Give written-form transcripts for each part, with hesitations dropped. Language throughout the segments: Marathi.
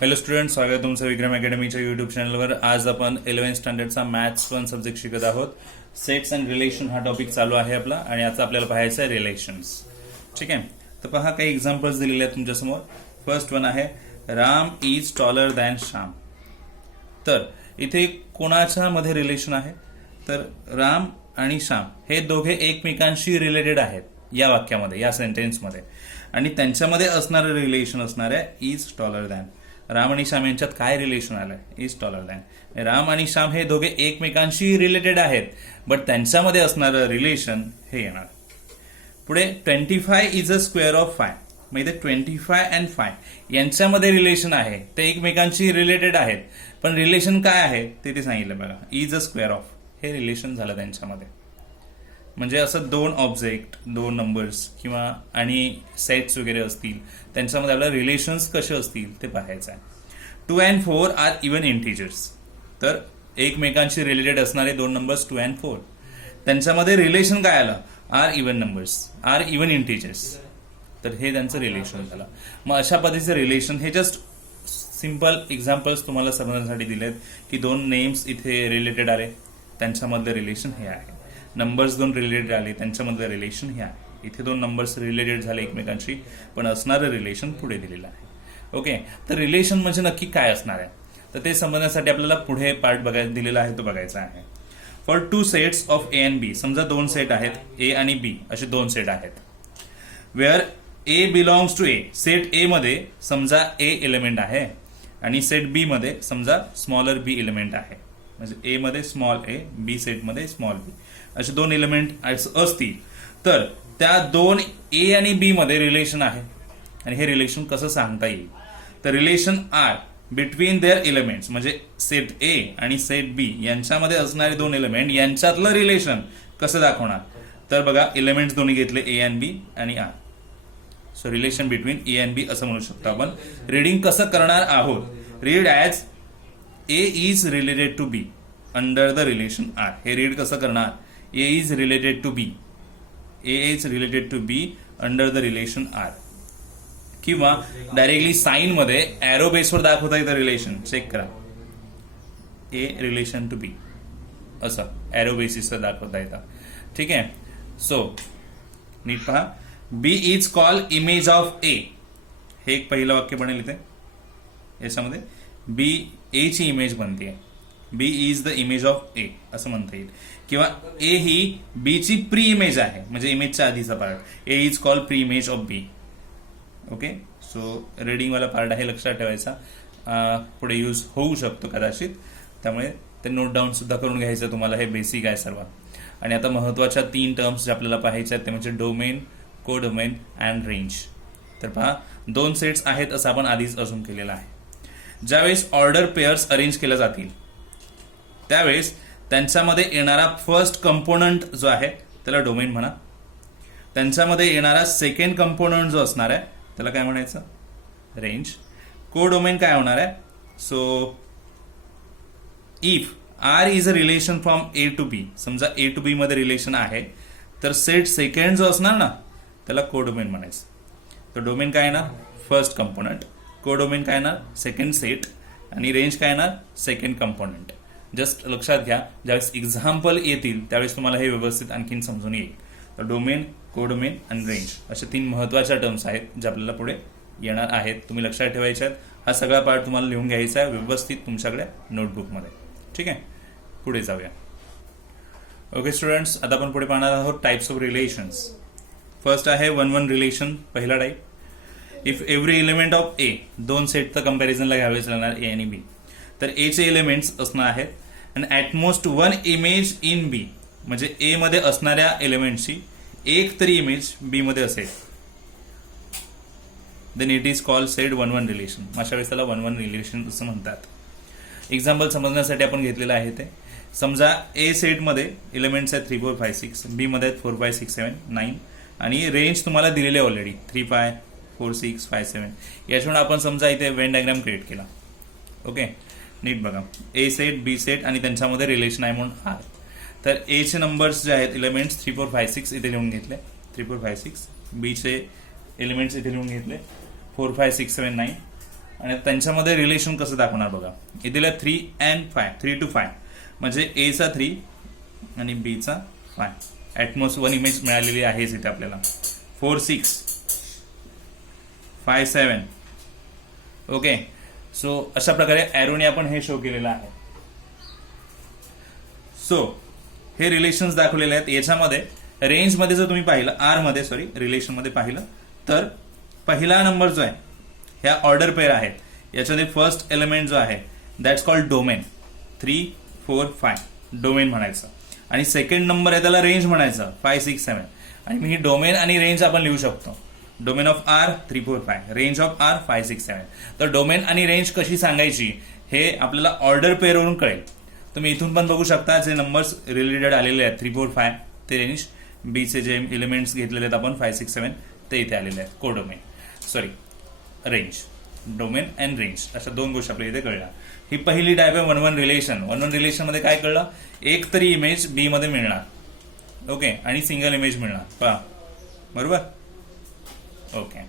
हॅलो स्टुडंट, स्वागत आहे तुमचं विक्रम अकॅडमीच्या युट्यूब चॅनलवर. आज आपण 11th स्टँडर्डचा मॅथ्स 1 सब्जेक्ट शिकत आहोत. सेट्स अँड रिलेशन हा टॉपिक चालू आहे आपला आणि आता आपल्याला पाहायचं आहे रिलेशन्स. ठीक आहे, तर पहा काही एक्झाम्पल्स दिलेले आहेत तुमच्यासमोर. फर्स्ट वन आहे Ram is taller than Shyam. तर इथे कोणाच्या मध्ये रिलेशन आहे, तर राम आणि श्याम हे दोघे एकमेकांशी रिलेटेड आहेत या वाक्यामध्ये, या सेंटेन्समध्ये, आणि त्यांच्यामध्ये असणारं रिलेशन असणार आहे इज टॉलर दॅन. राम आणि श्याम यांच्यात काय रिलेशन आलंय, इज टॉलर दॅन. राम आणि श्याम हे दोघे एकमेकांशी रिलेटेड आहेत, बट त्यांच्यामध्ये असणारं रिलेशन हे येणार. पुढे 25 इज अ स्क्वेअर ऑफ 5. म्हणजे 25 अँड 5 यांच्यामध्ये रिलेशन आहे, ते एकमेकांशी रिलेटेड आहेत, पण रिलेशन काय आहे ते सांगितलं बघा. इज अ स्क्वेअर ऑफ हे रिलेशन झालं त्यांच्यामध्ये. म्हणजे असं दोन ऑब्जेक्ट, दोन नंबर्स किंवा आणि सेट्स वगैरे असतील, त्यांच्यामध्ये आपल्याला रिलेशन्स कसे असतील ते पाहायचं आहे. 2 and 4 आर इव्हन इंटिजर्स. तर एकमेकांशी रिलेटेड असणारे दोन नंबर्स 2 and 4, त्यांच्यामध्ये रिलेशन काय आलं, R even numbers, R even integers. तर हे त्यांचं रिलेशन झालं. मग अशा पद्धतीचं रिलेशन हे जस्ट सिंपल एक्झाम्पल्स तुम्हाला समजण्यासाठी दिलेत की दोन नेम्स इथे रिलेटेड आले, त्यांच्यामधलं रिलेशन हे आहे. नंबर्स दोन रिलेटेड आले, त्यांच्यामधलं रिलेशन हे आहे. इथे दोन नंबर्स रिलेटेड झाले एकमेकांशी, पण असणारं रिलेशन पुढे दिलेलं आहे. ओके, तर रिलेशन म्हणजे नक्की काय असणार आहे, तर ते समजण्यासाठी आपल्याला पुढे पार्ट बघायला दिलेला आहे, तो बघायचा आहे. For 2 sets of A and B. समजा दोन सेट आहेत, ए आणि बी असे दोन सेट आहेत. Where a belongs to A. Set A मध्ये समजा ए एलिमेंट आहे आणि सेट बी मध्ये समजा स्मॉलर बी एलिमेंट आहे. म्हणजे ए मध्ये स्मॉल ए, बी सेट मध्ये स्मॉल बी, असे दोन एलिमेंट असतील, तर त्या दोन ए आणि बी मध्ये रिलेशन आहे. आणि हे रिलेशन कसं सांगता येईल, तर relation R between their elements. म्हणजे सेट ए आणि सेट बी यांच्यामध्ये असणारे दोन एलिमेंट यांच्यातलं रिलेशन कसं दाखवणार, तर बघा एलिमेंट्स दोन्ही घेतले ए अँड बी आणि R. So relation between A and B असं म्हणू शकतो आपण. रीडिंग कसं करणार आहोत, read as A is related to B under the relation R. हे रीड कसं करणार, A is related to B, A is related to B under the relation R. किंवा डायरेक्टली साइन मध्ये एरो बेसवर दाखवता येतं रिलेशन. चेक करा, ए रिलेशन टू बी असं एरो बेसिसवर दाखवता येतं. ठीक आहे, सो नीट पहा. बी इज कॉल इमेज ऑफ ए. हे एक पहिलं वाक्य बनेल इथे. याच्यामध्ये बी ए ची इमेज बनते, बी इज द इमेज ऑफ ए असं म्हणता येईल. किंवा ए ही बी ची प्री इमेज आहे, म्हणजे इमेजच्या आधीचा part. A is call pre image of B. Okay, so reading वाला पार्ट आहे, लक्षात ठेवायचा. पुढे यूज होऊ शकतो कदाचित, त्यामुळे ते नोट डाऊन सुद्धा करून घ्यायचं तुम्हाला. हे बेसिक आहे सर्व. आणि आता महत्वाच्या 3 टर्म्स जे आपल्याला पाहायच्या आहेत ते म्हणजे डोमेन, कोडोमेन अँड रेंज. तर पहा, 2 सेट्स आहेत असं आपण आधीच अजून केलेलं आहे. ज्यावेळेस ऑर्डर पेअर्स अरेंज केल्या जातील त्यावेळेस त्यांच्यामध्ये येणारा फर्स्ट कंपोनंट जो आहे त्याला डोमेन म्हणा. त्यांच्यामध्ये येणारा सेकंड कंपोनंट जो असणार आहे त्याला काय म्हणायचं, रेंज. कोडोमेन काय होणार आहे, so if R is a relation from A to B. समजा ए टू बी मध्ये रिलेशन आहे, तर सेट सेकंड जो असणार ना त्याला कोडोमेन म्हणायचं. तर डोमेन काय येणार, फर्स्ट कंपोनंट. कोडोमेन काय येणार, सेकंड सेट. आणि रेंज काय येणार, सेकंड कंपोनंट. जस्ट लक्षात घ्या, ज्यावेळेस एक्झाम्पल येतील त्यावेळेस तुम्हाला हे व्यवस्थित आणखीन समजून येईल. तर डोमेन, कोडोमेन आणि रेंज अशा 3 महत्वाच्या टर्म्स आहेत जे आपल्याला पुढे येणार आहेत, तुम्ही लक्षात ठेवायचे आहेत. हा सगळा पार्ट तुम्हाला लिहून घ्यायचा आहे व्यवस्थित तुमच्याकडे नोटबुकमध्ये. ठीक आहे, पुढे जाऊया. ओके स्टुडंट्स, आता आपण पुढे पाहणार आहोत टाइप्स ऑफ रिलेशन्स. फर्स्ट आहे 1-1 रिलेशन, पहिला type. If every element of A. दोन सेटचं कंपॅरिझनला घ्यावेच लागणार, ए आणि बी. तर ए चे एलिमेंट्स असणार आहेत आणि ॲटमोस्ट 1 इमेज इन बी. म्हणजे ए मध्ये असणाऱ्या एलिमेंटची एक तरी इमेज बी मध्ये असेल, then it is called set 1-1 relation. अशा वेळेस त्याला 1-1 रिलेशन असं म्हणतात. एक्झाम्पल समजण्यासाठी आपण घेतलेलं आहे ते. समजा ए सेट मध्ये एलिमेंट्स आहेत 3, 4, 5, 6, बी मध्ये आहेत 4, 5, 6, 7, 9 आणि रेंज तुम्हाला दिलेली आहे ऑलरेडी 3, 5, 4, 6, 5, 7. याच्यामुळे आपण समजा इथे वेन डायग्राम क्रिएट केला. ओके, नीट बघा, ए सेट, बी सेट आणि त्यांच्यामध्ये रिलेशन आहे म्हणून आर. तर ए चे नंबर्स जे आहेत एलिमेंट्स 3, 4, 5, 6 इथे लिहून घेतले. 3, 4, 5, 6. बी चे एलिमेंट्स इथे लिहून घेतले 4, 5, 6, 7, 9. आणि त्यांच्यामध्ये रिलेशन कसं दाखवणार बघा. हे दिलं 3 and 5, 3 to 5 म्हणजे A चा 3 आणि B चा 5. ॲटमॉस 1 इमेज मिळालेली आहेच इथे आपल्याला. 4 6 5 7. ओके, सो अशा प्रकारे ॲरोने आपण हे शो केलेलं आहे. सो हे रिलेशन्स दाखवलेले आहेत. याच्यामध्ये रेंजमध्ये जर तुम्ही पाहिलं, आर मध्ये सॉरी रिलेशनमध्ये पाहिलं तर पहिला नंबर जो आहे ह्या ऑर्डर पेअर आहेत. याच्यामध्ये फर्स्ट एलिमेंट जो आहे दॅट्स कॉल्ड डोमेन. 3 4 5 डोमेन म्हणायचं. आणि सेकंड नंबर आहे त्याला रेंज म्हणायचं 5 6 7. आणि मी ही डोमेन आणि रेंज आपण लिहू शकतो. Domain of R 3 4 5, range of R 5 6 7. तर डोमेन आणि रेंज कशी सांगायची हे आपल्याला ऑर्डर पेअरवरून कळेल. तुम्ही इथून पण बघू शकता जे नंबर्स रिलेटेड आलेले आहेत 3 4 5 ते रेंज. बीचे जे एलिमेंट्स घेतलेले आहेत आपण 5 6 7 ते इथे आलेले आहेत. Codomain sorry range, domain and range अशा दोन गोष्टी आपल्या इथे कळल्या. ही पहिली टाईप आहे 1 1 रिलेशन. 1 1 रिलेशन मध्ये काय कळलं, एक तरी इमेज बी मध्ये मिळणार. ओके, आणि सिंगल इमेज मिळणार. पहा बरोबर. ओके,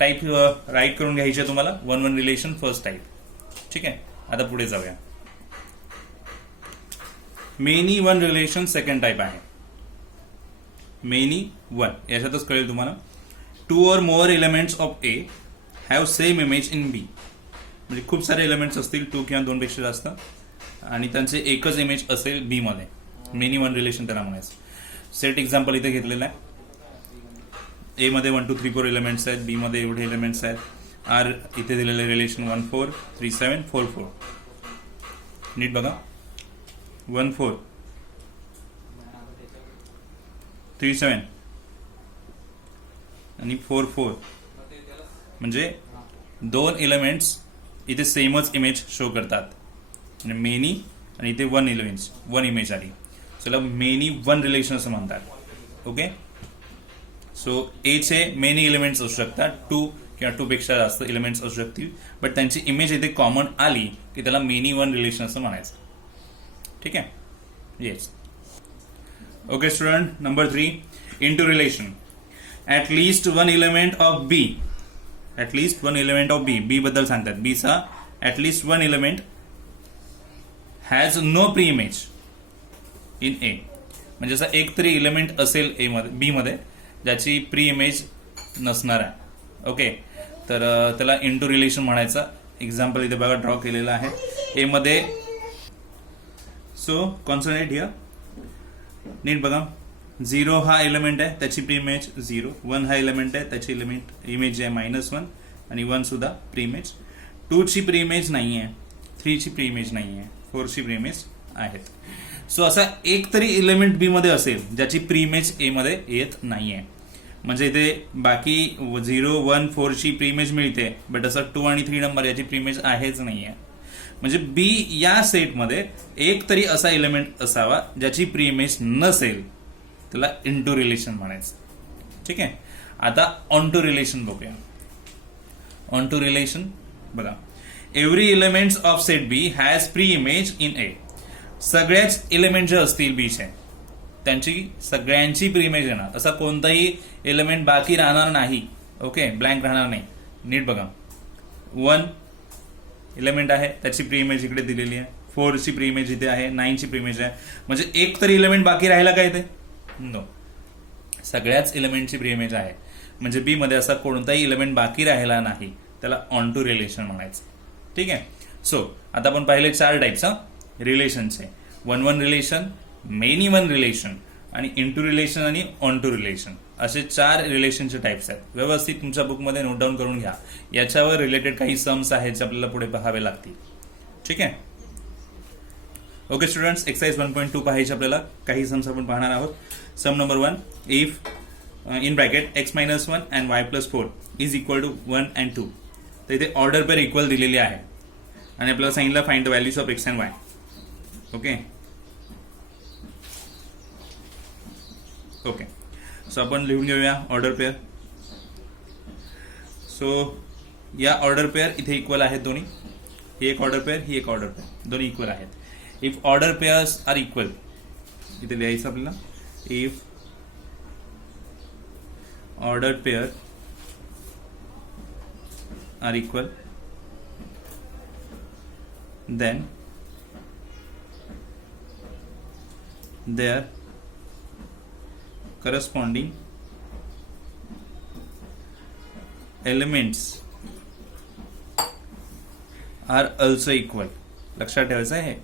टाईप राईट करून घ्यायचे तुम्हाला. 1 1 रिलेशन फर्स्ट टाईप. ठीक आहे, आता पुढे जाऊया. Many one relation second type आहे. मेनी वन याच्यातच कळेल तुम्हाला. 2 or more elements of A have same image in B. म्हणजे खूप सारे एलिमेंट्स असतील 2 किंवा 2 पेक्षा जास्त आणि त्यांचे एकच इमेज असेल बी मध्ये. मेनी वन रिलेशन त्याला म्हणायचं. सेट एक्झाम्पल इथे घेतलेलं आहे. ए मध्ये 1 2 3 4 एलिमेंट्स आहेत, बी मध्ये एवढे एलिमेंट्स आहेत. आर इथे दिलेले रिलेशन 1 4 3 7 4 4. नीट बघा. 1 4 3 7 आणि 4 4 म्हणजे 2 एलिमेंट्स इथे सेमच इमेज शो करतात. आणि मेनी आणि इथे 1 इमेज आली. सो मेनी वन रिलेशन असं म्हणतात. ओके, सो ए चे मेनी एलिमेंट्स असू शकतात, 2 किंवा 2 पेक्षा जास्त एलिमेंट्स असू शकतील, बट त्यांची इमेज इथे कॉमन आली की त्याला मेनी वन रिलेशन असं म्हणायचं. ठीक आहे, yes. Okay student, number 3 into relation. At least one element of B. At least one element of B. B बद्दल सांगतात. बी चा at least one element has no pre image in A. म्हणजे असा एक तरी एलिमेंट असेल ए मध्ये, बी मध्ये, ज्याची प्री इमेज नसणार आहे. ओके, तर त्याला इंटू रिलेशन म्हणायचं. एक्झाम्पल इथे बघा ड्रॉ केलेलं आहे. ए मध्ये सो कॉन्सन्ट्रेट हिअर. नीट बघा. 0 हा एलिमेंट आहे, त्याची प्री इमेज 0. 1 हा एलिमेंट आहे, त्याची इमेज जी आहे -1 आणि 1 सुद्धा प्री इमेज. 2 ची प्री इमेज नाही आहे, 3 ची प्री इमेज नाही आहे, 4 ची प्री इमेज आहेत. सो असा एक तरी एलिमेंट बी मध्ये असेल ज्याची प्री इमेज ए मध्ये येत नाहीये. म्हणजे इथे बाकी 0 1 4 ची प्री इमेज मिळते, बट असं 2 आणि 3 नंबर याची प्री इमेज आहेच नाहीये. म्हणजे बी या सेटमध्ये एक तरी असा एलिमेंट असावा ज्याची प्री इमेज नसेल, त्याला इंटू रिलेशन म्हणायचं. ठीक आहे, आता ऑन टू रिलेशन बघूया. ऑन टू रिलेशन बघा. Every elements of set B has pre image in A. सगळ्याच एलिमेंट जे असतील बीचे त्यांची सगळ्यांची प्री इमेज येणार. असा कोणताही एलिमेंट बाकी राहणार नाही. ओके, ब्लँक राहणार नाही. नीट बघा. 1 एलिमेंट आहे, त्याची प्री इमेज इकडे दिलेली आहे. 4 ची प्री इमेज इथे आहे, 9 ची प्री इमेज आहे. म्हणजे एक तरी एलिमेंट बाकी राहिला काय ते? नो, सगळ्याच एलिमेंटची प्री इमेज आहे. म्हणजे बी मध्ये असा कोणताही एलिमेंट बाकी राहिला नाही, त्याला ऑन टू रिलेशन म्हणायचं. ठीक आहे. सो आता आपण पाहिले 4 टाईप्स रिलेशनचे. 1 1 रिलेशन, मेनी वन रिलेशन आणि इंटू रिलेशन आणि ऑन टू रिलेशन असे 4 रिलेशनचे टाइप्स आहेत. व्यवस्थित तुमच्या बुकमध्ये नोट डाऊन करून घ्या. याच्यावर रिलेटेड काही सम्स आहेत जे आपल्याला पुढे पाहावे लागतील. ठीक आहे. ओके स्टुडंट्स, एक्सरसाइज 1.2 पाहायचे आपल्याला. काही सम्स आपण पाहणार आहोत. Sum number 1, if in bracket x-1 and y+4 is equal to 1 and 2. तर इथे ऑर्डर पेअर इक्वल दिलेली आहे आणि आपल्याला सांगितलं find the values of x and y. Okay okay, so आपण लिहून घेऊया ऑर्डर पेअर. सो या ऑर्डर पेअर इथे इक्वल आहेत दोन्ही. ही एक ऑर्डर पेअर, ही एक ऑर्डर पेअर, दोन्ही इक्वल आहेत. If order pairs are equal, इथे लिहायचं आपल्याला. If order pair are equal, then their corresponding elements are also equal. लक्षात ठेवायचं आहे.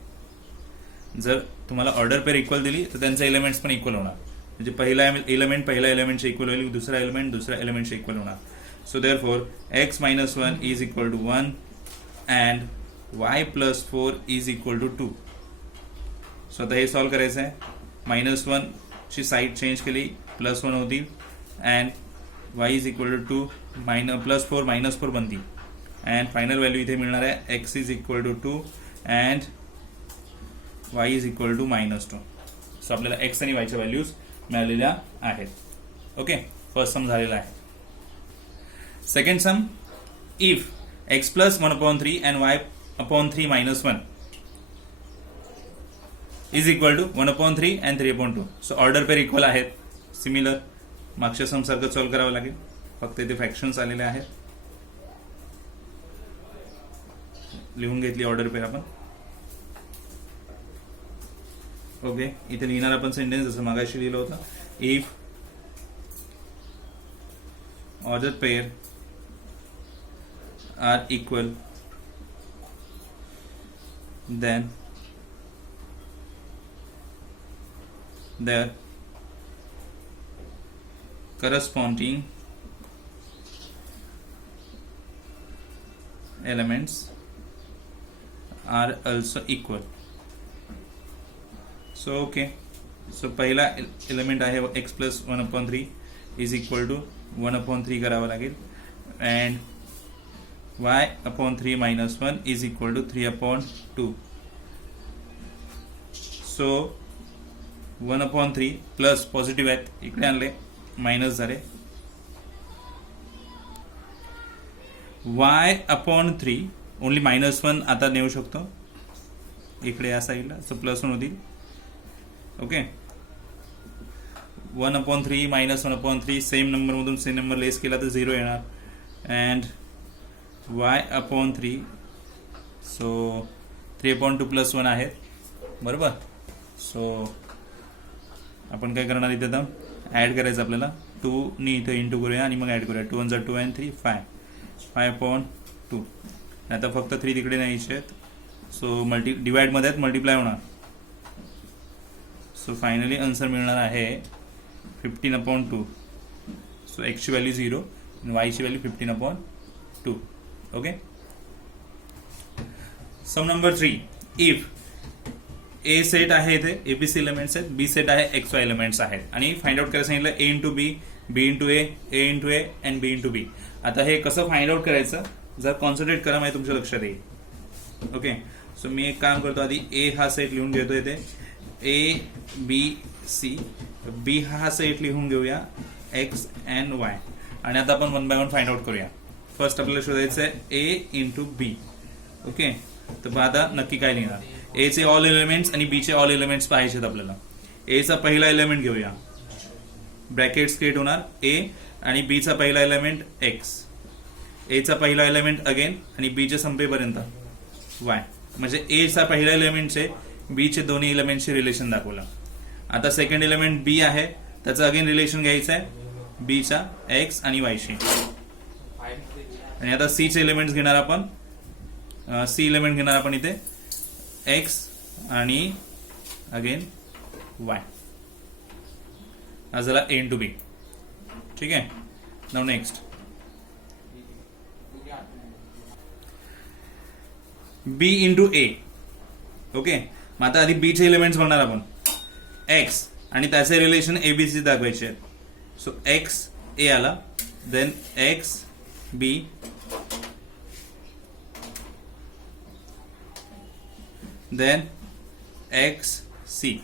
जर तुम्हाला ऑर्डर पेअर इक्वल दिली तर त्यांचे एलिमेंट्स पण इक्वल होणार. म्हणजे पहिला एलिमेंट पहिल्या एलिमेंटचे इक्वल होईल, दुसरा एलिमेंट दुसऱ्या एलिमेंटचे इक्वल होणार. So therefore x - 1 is equal to 1 and y + 4 is equal to 2. So आता हे सॉल्व्ह करायचं आहे. -1 ची साईड चेंज केली, +1 होतील and y is equal to 2, +4 -4 बनतील अँड फायनल व्हॅल्यू इथे मिळणार आहे x is equal to 2 and y is equal to -2. So आपल्याला x आणि y च्या व्हॅल्यूज मिळालेल्या आहेत. ओके, फर्स्ट सम झालेला आहे. Second sum, if x + 1/3 and y/3 - 1 is equal to 1/3 and 3/2. So order pair equal आहेत. सिमिलर मागच्या सम सारखं सॉल्व्ह करावं लागेल, फक्त इथे फ्रॅक्शन्स आलेले आहेत. लिहून घेतली ऑर्डर पेअर आपण. ओके, इथे लिहिणार आपण सेंटेन्स जसं मागाशी लिहिलं होतं. If order pair are equal then their corresponding elements are also equal. So okay, so पहिला एलिमेंट आहे x + 1/3 इज इक्वल टू 1/3 करावं लागेल and y/3 - 1 is equal to 3/2. So 1/3 plus positive आहेत, इकडे आणले मायनस झाले. y/3 ओनली -1 आता नेऊ शकतो इकडे या साईडला, सो +1 होतील. ओके, 1/3 - 1/3 सेम नंबर मधून सेम नंबर लेस केला तर 0 येणार अँड y/3 सो 3/2 + 1 आहेत, बरोबर. सो आपण काय करणार इथे आता ऍड करायचं आपल्याला. 2 नी इथे इंटू करूया आणि मग ऍड करूया. 2 × 2 and 3 5/2. आता फक्त 3 तिकडे न्यायचे आहेत, सो डिवाइड मध्ये आहेत, मल्टिप्लाय होणार. सो फायनली आन्सर मिळणार आहे 15/2. सो x ची व्हॅल्यू 0 आणि y ची value 15/2. Okay, sum number 3. If A set आहे, इथे एबीसी एलिमेंट्स आहेत, बी सेट आहे, XY एलिमेंट्स आहेत आणि फाइंड आउट करायला सांगितलं A × B, B × A, A × A and B × B. आता हे कसं फाइंड आउट करायचं जर कॉन्सन्ट्रेट करा, माहिती तुमच्या लक्षात येईल. ओके, सो मी एक काम करतो, आधी ए हा सेट लिहून घेतो इथे, ABC. बी हा सेट लिहून घेऊया X अँड Y आणि आता आपण 1 by 1 फाइंड आउट करूया. फर्स्ट आपल्याला शोधायचं आहे A × B. ओके, तर आता नक्की काय लिहिणार. ए चे ऑल एलिमेंट्स आणि बी चे ऑल एलिमेंट्स पाहायचे आहेत आपल्याला. ए चा पहिला एलिमेंट घेऊया, ब्रॅकेट्स क्रिएट होणार ए आणि बी चा पहिला एलिमेंट X, ए चा पहिला एलिमेंट अगेन आणि बी चे संपेपर्यंत Y. म्हणजे ए चा पहिल्या एलिमेंटचे बी चे दोन्ही एलिमेंटचे रिलेशन दाखवलं. आता सेकंड एलिमेंट बी आहे, त्याचं अगेन रिलेशन घ्यायचं आहे बी चा X आणि Y शी. आणि आता सी चे एलिमेंट्स घेणार आपण, सी एलिमेंट घेणार आपण इथे X आणि अगेन Y. हा झाला A × B. ठीक आहे. Now next B × A. Okay, मग आता आधी बी चे एलिमेंट्स बघणार आपण X आणि त्याचे रिलेशन ABC दाखवायचे आहेत. सो X A आला, then X B then X C.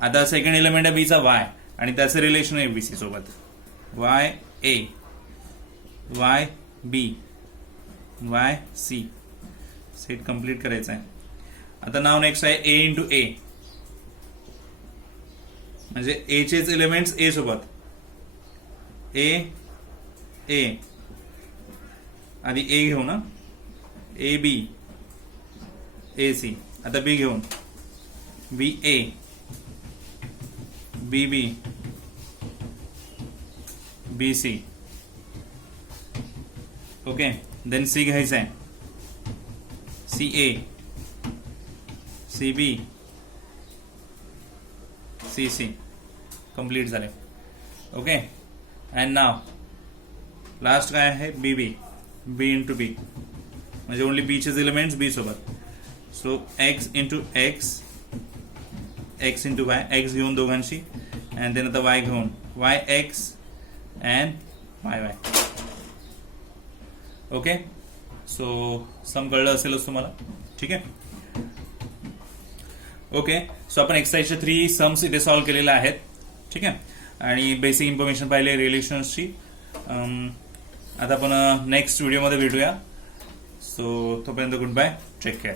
आता सेकंड एलिमेंट आहे बीचा Y आणि त्याचं रिलेशन आहे ABC सोबत. Y A, Y B, Y C. Set complete करायचा आहे. आता नाव नेक्स्ट आहे A × A. म्हणजे A चेच एलिमेंट्स A सोबत A आधी ए घेऊ ना, ए बी ए सी. आता बी घेऊन B A B B B C. Okay. Then C घ्यायचं आहे, C A C B C C. Complete झाले. ओके. अँड नाव लास्ट काय आहे, बी बी बी इंटू बी, म्हणजे ओनली बीचेच एलिमेंट्स बी सोबत. So X into X X into Y, X घेऊन दोघांशी, अँड देन आता वाय घेऊन Y X and Y Y. Okay. So sum कळलं असेलच तुम्हाला. ठीक आहे. ओके. सो आपण एक्सरसाइजचे 3 सम्स इथे सॉल्व्ह केलेले आहेत. ठीक आहे. आणि बेसिक इन्फॉर्मेशन पाहिले रिलेशन्सची. आता आपण नेक्स्ट व्हिडिओमध्ये भेटूया. सो तोपर्यंत गुड बाय, टेक केअर.